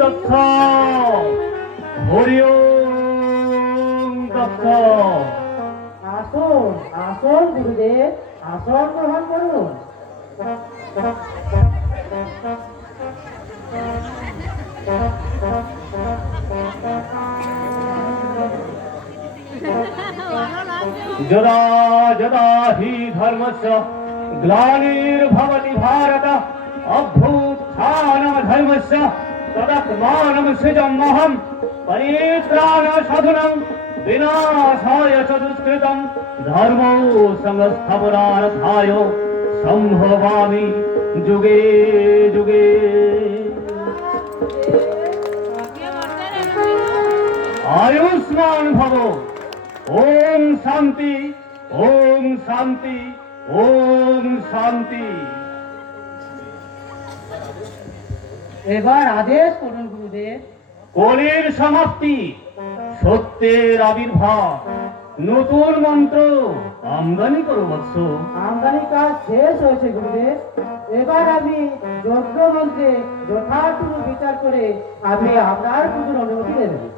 দত্ত হরি ওম দত্ত। আসুন আসুন গুরুদেব, আসন গ্রহণ করুন। যদা যদা হি ধর্মস্য গ্লানির্ভবতি ভারত অভ্যুত্থানম ধর্মস্য তদাত্মানম সৃজম্যহম পরিত্রাণ সাধুনম বিনাশায় চ দুষ্কৃতম ধর্ম সংস্থাপনার্থায় সম্ভবামি যুগে যুগে। আয়ুষ্মান ভব। ওম শান্তি, ওম শান্তি, ওম শান্তি। এবার আদেশ করুন গুরুদেব। কলির সমাপ্তি, সত্যের আবির্ভাব, নতুন মন্ত্র আমদানি করো বৎস। আমদানি কাজ শেষ হয়েছে গুরুদেব। এবার আমি যজ্ঞ মন্ত্রে যথার্থ বিচার করে আমি আপনার পুজোর অনুমতি দেবেন।